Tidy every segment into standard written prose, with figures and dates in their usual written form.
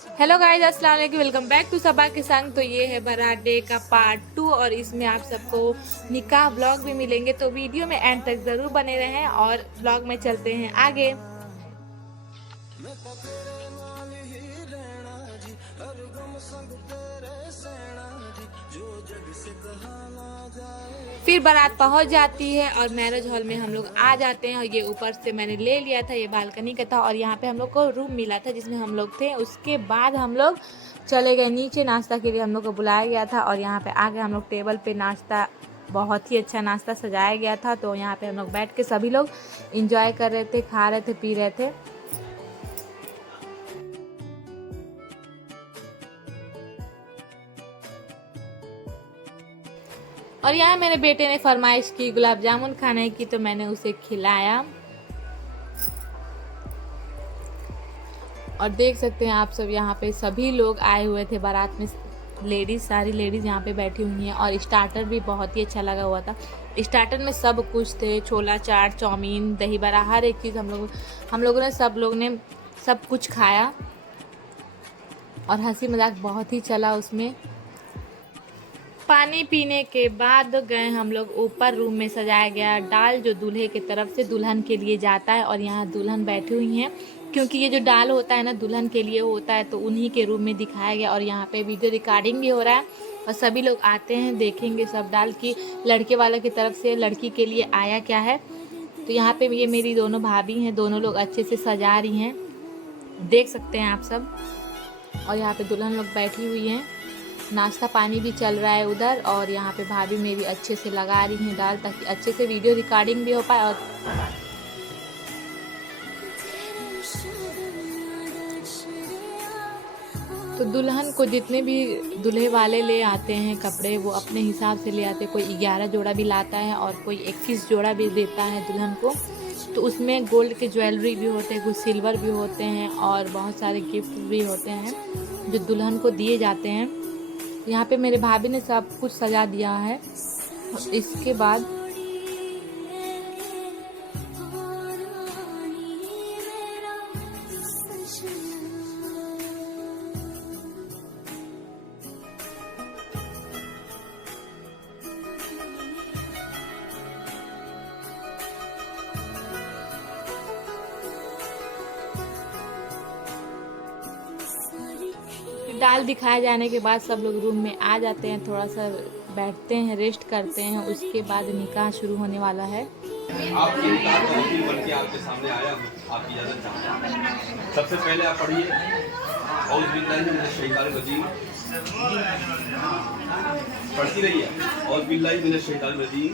Hello guys, अस्सलाम वालेकुम। Welcome back to सबा के संग। तो ये है बारात डे का पार्ट 2 और इसमें आप सबको निकाह व्लॉग भी मिलेंगे, तो वीडियो में एंड तक जरूर बने रहें और व्लॉग में चलते हैं आगे। फिर बारात पहुंच जाती है और मैरिज हॉल में हम लोग आ जाते हैं। और ये ऊपर से मैंने ले लिया था, ये बालकनी का था और यहाँ पे हम लोग को रूम मिला था जिसमें हम लोग थे। उसके बाद हम लोग चले गए नीचे, नाश्ता के लिए हम लोग को बुलाया गया था और यहाँ पे आगे हम लोग टेबल पे नाश्ता, बहुत ही अच्छा नाश्ता सजाया गया था। तो यहाँ पे हम लोग बैठ के सभी लोग इंजॉय कर रहे थे, खा रहे थे, पी रहे थे। और यहाँ मेरे बेटे ने फरमाइश की गुलाब जामुन खाने की, तो मैंने उसे खिलाया। और देख सकते हैं आप सब, यहाँ पे सभी लोग आए हुए थे बारात में। लेडीज़, सारी लेडीज़ यहाँ पे बैठी हुई हैं। और स्टार्टर भी बहुत ही अच्छा लगा हुआ था। स्टार्टर में सब कुछ थे, छोला चाट, चाउमीन, दही बड़ा, हर एक चीज़ हम लोगों ने सब कुछ खाया। और हंसी मजाक बहुत ही चला उसमें। पानी पीने के बाद गए हम लोग ऊपर। रूम में सजाया गया डाल, जो दूल्हे की तरफ से दुल्हन के लिए जाता है। और यहाँ दुल्हन बैठी हुई हैं, क्योंकि ये जो डाल होता है ना, दुल्हन के लिए होता है, तो उन्हीं के रूम में दिखाया गया। और यहाँ पे वीडियो रिकॉर्डिंग भी हो रहा है और सभी लोग आते हैं, देखेंगे सब डाल की लड़के वाले की तरफ से लड़की के लिए आया क्या है। तो यहाँ पे ये मेरी दोनों भाभी हैं, दोनों लोग अच्छे से सजा रही हैं, देख सकते हैं आप सब। और यहाँ पे दुल्हन लोग बैठी हुई हैं, नाश्ता पानी भी चल रहा है उधर। और यहाँ पे भाभी मेरी अच्छे से लगा रही हैं डाल, ताकि अच्छे से वीडियो रिकॉर्डिंग भी हो पाए। और तो दुल्हन को जितने भी दूल्हे वाले ले आते हैं कपड़े, वो अपने हिसाब से ले आते हैं। कोई 11 जोड़ा भी लाता है और कोई 21 जोड़ा भी देता है दुल्हन को। तो उसमें गोल्ड के ज्वेलरी भी होते हैं, कुछ सिल्वर भी होते हैं और बहुत सारे गिफ्ट भी होते हैं जो दुल्हन को दिए जाते हैं। यहाँ पे मेरे भाभी ने सब कुछ सजा दिया है। और इसके बाद डाल दिखाए जाने के बाद सब लोग रूम में आ जाते हैं, थोड़ा सा बैठते हैं, रेस्ट करते हैं। उसके बाद निकाह शुरू होने वाला है। आपकी निकाह का वकील बन के आपके सामने आया हूँ, आपकी इजाज़त चाहता हूँ। सबसे पहले आप पढ़िए औज़ बिल्लाहि मिनश शैतानिर रजीम। पढ़ती रहिए, औज़ बिल्लाहि मिनश शैतानिर रजीम,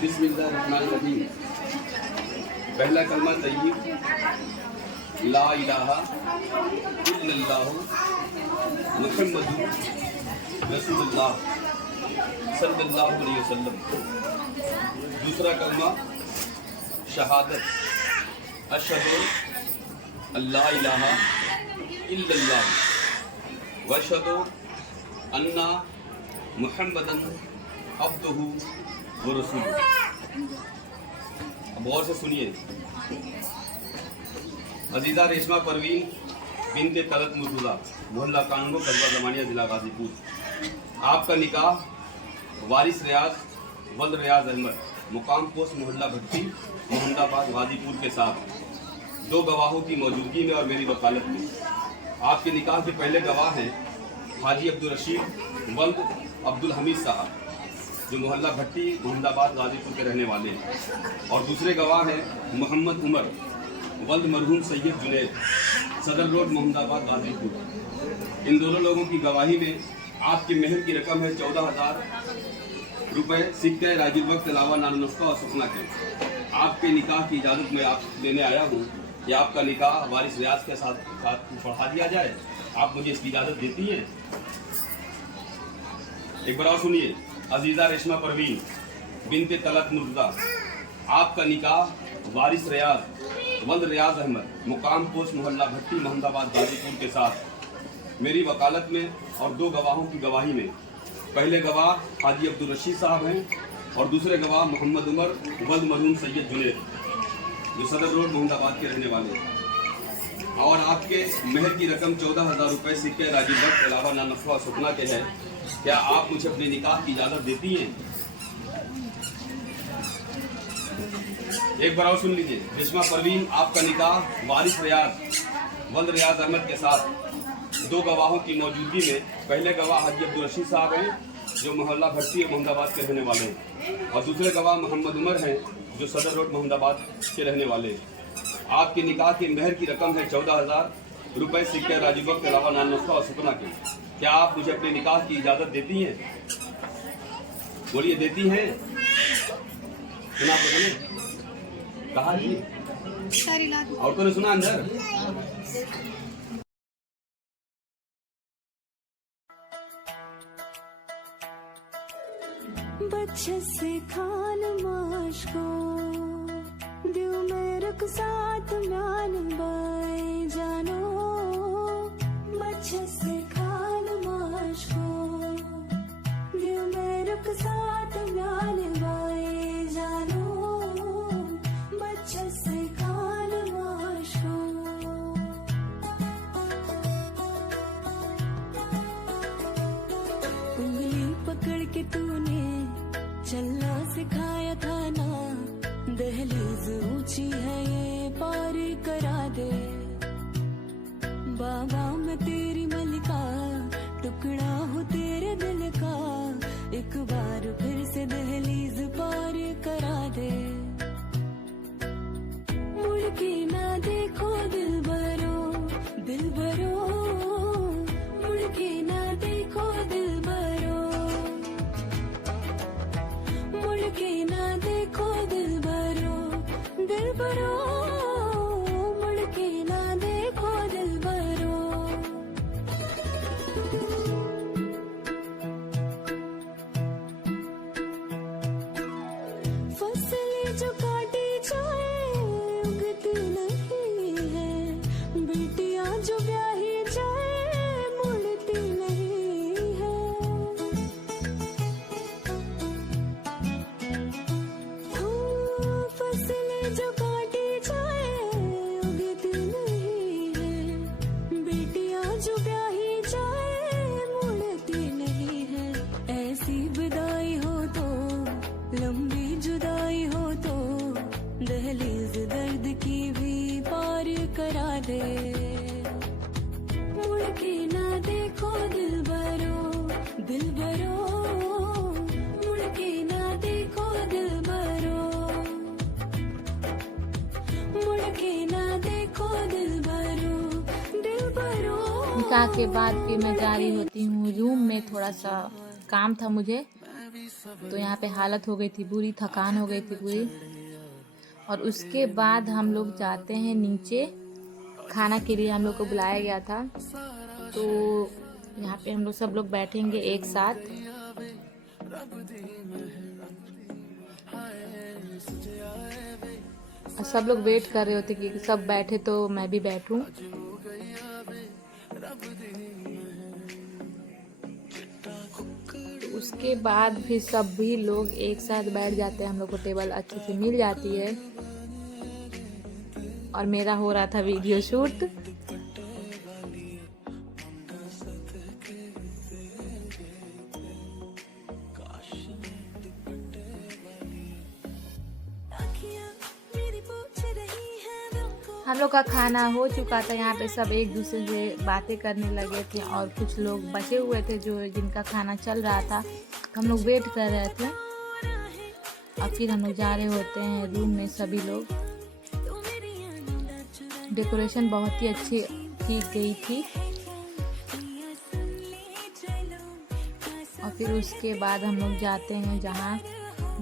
बिस्मिल्लाहिर रहमानिर रहीम। पहला कलमा तय्यब, ला इलाहा इल्लल्लाह मुहम्मदुर रसूलुल्लाह सल्लल्लाहु अलैहि वसल्लम। दूसरा कलमा शहादत, अशहदु अल्ला इलाहा इल्लल्लाह व अशहदु अन्ना मुहम्मदन अब्दुहु व रसूलुहु। अब गौर से सुनिए। अजीज़ा रेशमा परवीन बिनते तलत मुर्तज़ा, मोहल्ला कानूनो, कस्बा ज़मानिया, ज़िला गाज़ीपुर। आपका निकाह वारिस रियाज वल्द रियाज अहमद, मुकाम पोस्ट मोहल्ला भट्टी, मोहम्मदाबाद, गाज़ीपुर के साथ 2 गवाहों की मौजूदगी में और मेरी वकालत में। आपके निकाह के पहले गवाह हैं हाजी अब्दुल रशीद वल्द अब्दुल हमीद साहब, जो मोहल्ला भट्टी, मोहम्मदाबाद, गाज़ीपुर के रहने वाले हैं। और दूसरे गवाह हैं मोहम्मद उमर वल्द मरहूम सैयद जुनैद, सदर रोड, मोहम्मदाबाद, गाज़ीपुर। इन दोनों लोगों की गवाही में आपकी मेहर की रकम है 14,000 रुपये, सिक्के, राजुल वक्त, अलावा नान नुस्खा और सुखना के। आपके निकाह की इजाज़त मैं आप लेने आया हूँ कि आपका निकाह वारिस रियाज के साथ पढ़ा दिया जाए। आप मुझे इसकी इजाज़त देती हैं? एक बार और सुनिए। अजीज़ा रेशमा परवीन बिनते तलत मुर्तज़ा, आपका निकाह वारिस रियाज वल्द रियाज अहमद, मुकाम पोस्ट मोहल्ला भट्टी, मोहम्मदाबाद, गाज़ीपुर के साथ मेरी वकालत में और 2 गवाहों की गवाही में। पहले गवाह हाजी अब्दुल रशीद साहब हैं और दूसरे गवाह मोहम्मद उमर वल्द मरहूम सैयद जुनैद, जो सदर रोड, मोहम्मदाबाद के रहने वाले हैं। और आपके मेहर की रकम 14,000 रुपये सिक्के राजीव भट्ट के अलावा नानफा और सुपना के हैं। क्या आप मुझे अपने निकाह की इजाज़त देती हैं? एक बार और सुन लीजिए। बिस्मा परवीन, आपका निकाह वारिस रियाज वल्द रियाज अहमद के साथ 2 गवाहों की मौजूदगी में, पहले गवाह हाजी अब्दुल रशीद साहब हैं जो मोहल्ला भट्टी मोहम्मदाबाद के रहने वाले हैं, और दूसरे गवाह मोहम्मद उमर हैं जो सदर रोड मोहम्मदाबाद के रहने वाले हैं। आपके निकाह की मेहर की रकम है 14,000 रुपये सिक्के राजीव भट्ट के अलावा नानफा और सुपना के। क्या आप मुझे अपने निकाह की इजाज़त देती हैं? बोलिए, देती हैं? सुना आपने? कहा जी? औरतों ने सुना अंदर? बच्चे से खान माश को दिल में रुक साथ म्यान बाई जानो, बच्चे से खान माश को दिल में रुक साथ म्यान बाई जानो, बच्चे से खान माश को। उंगली पकड़ के तूने चलना सिखाया था ना, दहलीज ऊंची है ये पार करा दे। बाबा मैं तेरी मलिका, टुकड़ा हूँ तेरे दिल का, एक बार फिर से दहलीज पार करा दे। मुड़ के ना देखो दिल भरो, दिल भरो, मुड़ के ना देखो दिल भरो, मुड़ के ना देखो दिल भरो, दिल भरो, मुड़ के ना देखो दिल भरो। फसलें जो काटी जाए उगती नहीं है, बेटियां जो ब्याही जाए मुड़ती नहीं है। फसलें जो काटी जाए उगती नहीं है, बेटियां जो ब्याही जाए मुड़ती नहीं है। ऐसी विदाई हो तो, लंबी जुदाई हो तो, दहलीज दर्द की भी पार करा दे। मुड़ के ना देखो दिल भरो, दिल भरो, मुड़ के ना देखो दिल भरो, मुड़ के ना देखो दिल भरो, दिल भरो। निकाह के बाद फिर मैं जा रही होती हूँ रूम में, थोड़ा सा काम था मुझे, तो यहाँ पे हालत हो गई थी बुरी, थकान हो गई थी पूरी। और उसके बाद हम लोग जाते हैं नीचे, खाना के लिए हम लोग को बुलाया गया था। तो यहाँ पे हम लोग सब लोग बैठेंगे एक साथ। और सब लोग वेट कर रहे होते कि सब बैठे तो मैं भी बैठूं। तो उसके बाद फिर सभी लोग एक साथ बैठ जाते हैं, हम लोग को टेबल अच्छे से मिल जाती है। और मेरा हो रहा था वीडियो शूट। हम लोग का खाना हो चुका था, यहाँ पे सब एक दूसरे से बातें करने लगे थे, और कुछ लोग बचे हुए थे जो जिनका खाना चल रहा था, हम लोग वेट कर रहे थे। और फिर हम लोग जा रहे होते हैं रूम में सभी लोग। डेकोरेशन बहुत ही अच्छी की गई थी। और फिर उसके बाद हम लोग जाते हैं जहाँ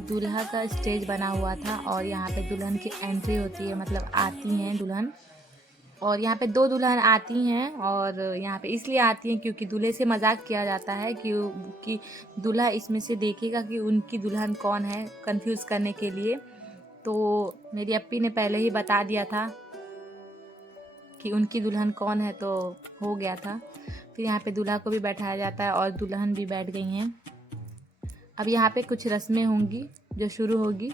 दूल्हा का स्टेज बना हुआ था, और यहाँ पे दुल्हन की एंट्री होती है, मतलब आती हैं दुल्हन। और यहाँ पे 2 दुल्हन आती हैं, और यहाँ पे इसलिए आती हैं क्योंकि दूल्हे से मजाक किया जाता है कि दूल्हा इसमें से देखेगा कि उनकी दुल्हन कौन है, कंफ्यूज करने के लिए। तो मेरी अप्पी ने पहले ही बता दिया था कि उनकी दुल्हन कौन है, तो हो गया था। फिर यहाँ पे दूल्हा को भी बैठाया जाता है और दुल्हन भी बैठ गई हैं। अब यहाँ पे कुछ रस्में होंगी जो शुरू होगी।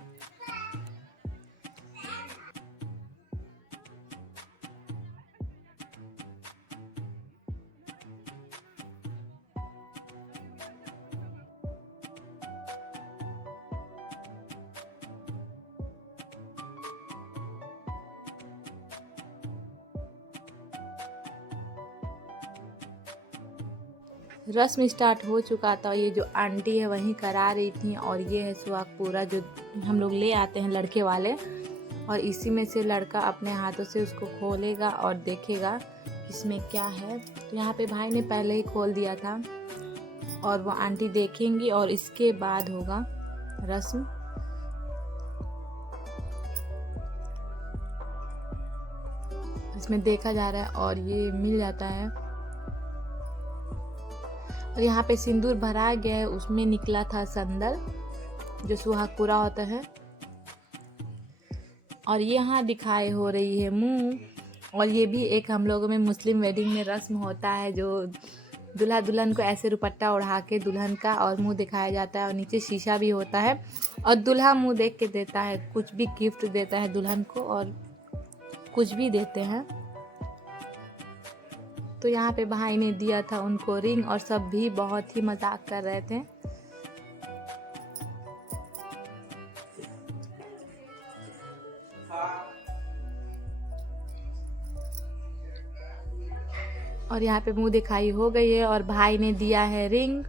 रस्म स्टार्ट हो चुका था। ये जो आंटी है वहीं करा रही थी और ये है सुहाग पूरा जो हम लोग ले आते हैं लड़के वाले, और इसी में से लड़का अपने हाथों से उसको खोलेगा और देखेगा इसमें क्या है। तो यहाँ पे भाई ने पहले ही खोल दिया था और वो आंटी देखेंगी और इसके बाद होगा रस्म। इसमें देखा जा रहा है और ये मिल जाता है और यहाँ पे सिंदूर भरा गया है, उसमें निकला था संदल जो सुहाग पूरा होता है। और ये यहाँ दिखाई हो रही है मुंह, और ये भी एक हम लोगों में मुस्लिम वेडिंग में रस्म होता है जो दूल्हा दुल्हन को ऐसे दुपट्टा ओढ़ा के दुल्हन का और मुंह दिखाया जाता है और नीचे शीशा भी होता है और दूल्हा मुंह देख के देता है, कुछ भी गिफ्ट देता है दुल्हन को और कुछ भी देते हैं। तो यहाँ पे भाई ने दिया था उनको रिंग और सब भी बहुत ही मजाक कर रहे थे। और यहाँ पे मुंह दिखाई हो गई है और भाई ने दिया है रिंग।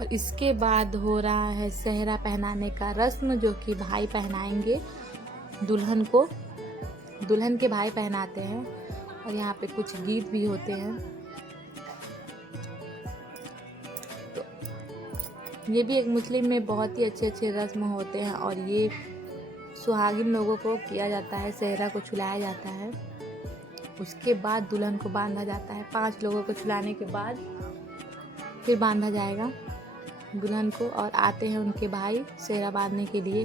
और इसके बाद हो रहा है सेहरा पहनाने का रस्म जो कि भाई पहनाएंगे दुल्हन को, दुल्हन के भाई पहनाते हैं। और यहाँ पे कुछ गीत भी होते हैं। तो ये भी एक मुस्लिम में बहुत ही अच्छे अच्छे रस्म होते हैं और ये सुहागिन लोगों को किया जाता है, सेहरा को छुलाया जाता है। उसके बाद दुल्हन को बांधा जाता है। 5 लोगों को छुलाने के बाद फिर बांधा जाएगा दुल्हन को और आते हैं उनके भाई सेहरा बांधने के लिए।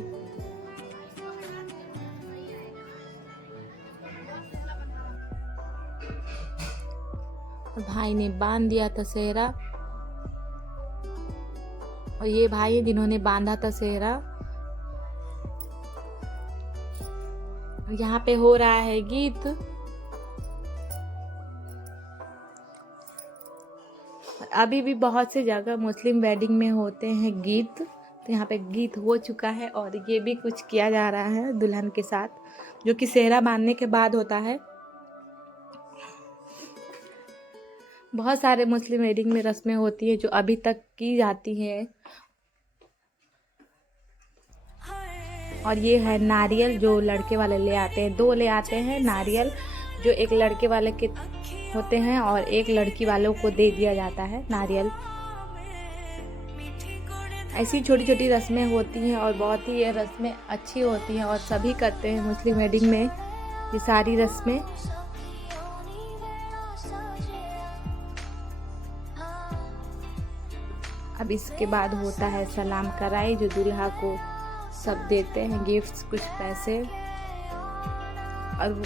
भाई ने बांध दिया था सेहरा और ये भाई हैं जिन्होंने बांधा था सेहरा। यहाँ पे हो रहा है गीत। अभी भी बहुत से जगह मुस्लिम वेडिंग में होते हैं गीत, तो यहाँ पे गीत हो चुका है और ये भी कुछ किया जा रहा है दुल्हन के साथ जो कि सेहरा बांधने के बाद होता है। बहुत सारे मुस्लिम वेडिंग में रस्में होती हैं जो अभी तक की जाती हैं। और ये है नारियल जो लड़के वाले ले आते हैं, 2 ले आते हैं नारियल जो एक लड़के वाले के होते हैं और एक लड़की वालों को दे दिया जाता है नारियल। ऐसी छोटी छोटी रस्में होती हैं और बहुत ही ये रस्में अच्छी होती हैं और सभी करते हैं मुस्लिम वेडिंग में ये सारी रस्में। अब इसके बाद होता है सलाम कराई जो दूल्हा को सब देते हैं गिफ्ट्स, कुछ पैसे। और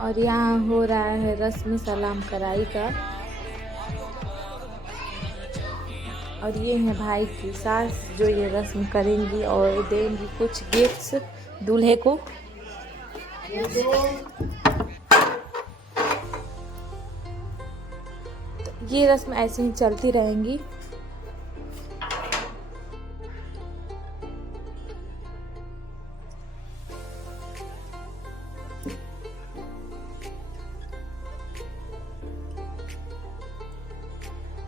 और यहाँ हो रहा है रस्म सलाम कराई का। और ये है भाई की सास जो ये रस्म करेंगी और देंगी कुछ गिफ्ट्स दूल्हे को। तो ये रस्म ऐसे ही चलती रहेंगी।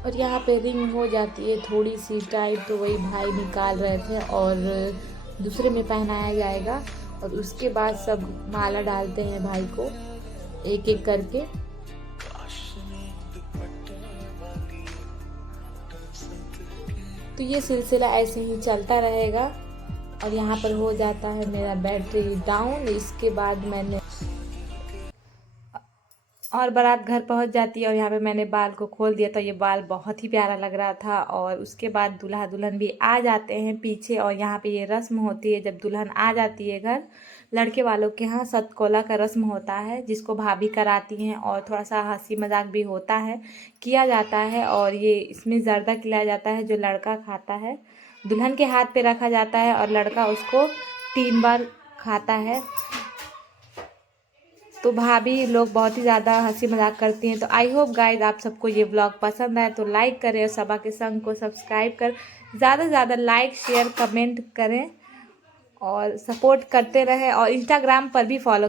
और यहाँ पे रिंग हो जाती है थोड़ी सी टाइट, तो वही भाई निकाल रहे थे और दूसरे में पहनाया जाएगा। और उसके बाद सब माला डालते हैं भाई को एक एक करके। तो ये सिलसिला ऐसे ही चलता रहेगा। और यहाँ पर हो जाता है मेरा बैटरी डाउन। इसके बाद मैंने और बारात घर पहुंच जाती है और यहाँ पे मैंने बाल को खोल दिया तो ये बाल बहुत ही प्यारा लग रहा था। और उसके बाद दूल्हा दुल्हन भी आ जाते हैं पीछे और यहाँ पे ये रस्म होती है जब दुल्हन आ जाती है घर, लड़के वालों के यहाँ सतकोला का रस्म होता है जिसको भाभी कराती हैं और थोड़ा सा हंसी मजाक भी होता है, किया जाता है। और ये इसमें जर्दा खिलाया जाता है जो लड़का खाता है, दुल्हन के हाथ पे रखा जाता है और लड़का उसको 3 बार खाता है। तो भाभी लोग बहुत ही ज़्यादा हंसी मजाक करती हैं। तो आई होप गाइज आप सबको ये व्लॉग पसंद आए तो लाइक करें और सबा के संग को सब्सक्राइब कर ज़्यादा से ज़्यादा लाइक शेयर कमेंट करें और सपोर्ट करते रहें और इंस्टाग्राम पर भी फॉलो